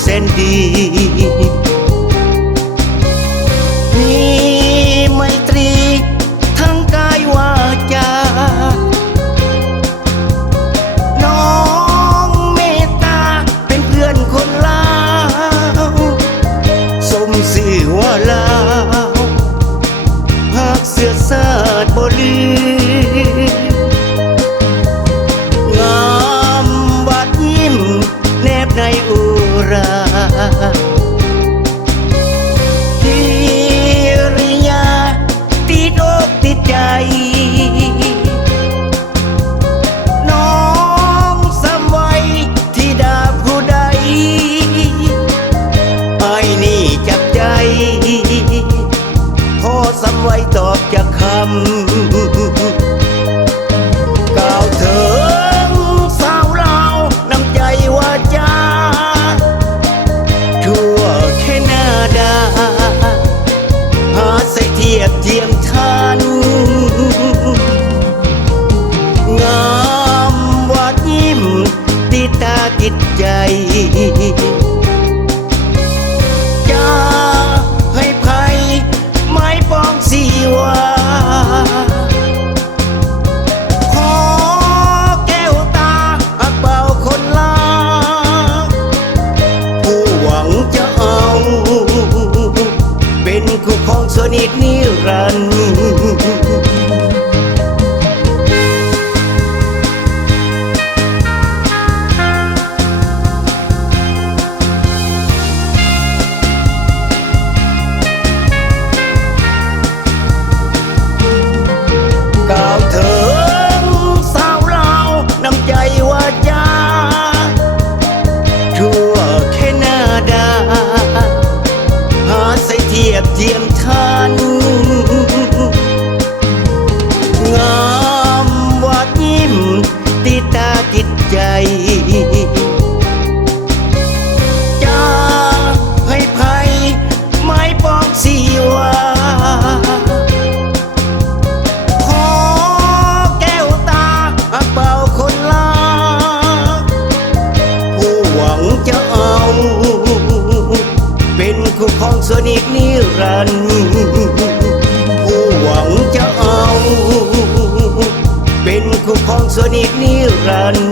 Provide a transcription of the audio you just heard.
แสนดีมีไมตรีทั้งกายวาจาน้องเมตตาเป็นเพื่อนคนลาวสมสื่อว่าลาวภาคเสื้อสาดบ่ลืองามวัดยิ้มแนบในอุรากิริยาติดอกติดใจน้องสำไว้ที่ดาผู้ใดไอ้นี่จับใจพอสำไว้ตอบจากคำกล่าวถึงสาวลาวน้ำใจว่าจาทั่วแคนาดาหาใส่เทียบเทียมทันงามวัดยิ้มติดตาติดใจจะให้ภัยไม่ป้องสีวาขอแก้วตาอักเบาคนลาผู้หวังจะเอาเป็นคู่ครองสนิทนิรันดร์กล่าวถึงสาวลาวน้ำใจว่าจาทั่วแคนาดาหาใส่เทียบเทียมทันงามวัดยิ้มติดตาติดใจจะให้ภัยไม่ป้องสีวาขอแก้วตาอักเบาคนลาผู้หวังจะเอาเป็นคู่ครองสนิทนิรันดร์ผู้หวังจะเอาเป็นคู่ครองสนิทนิรันดร์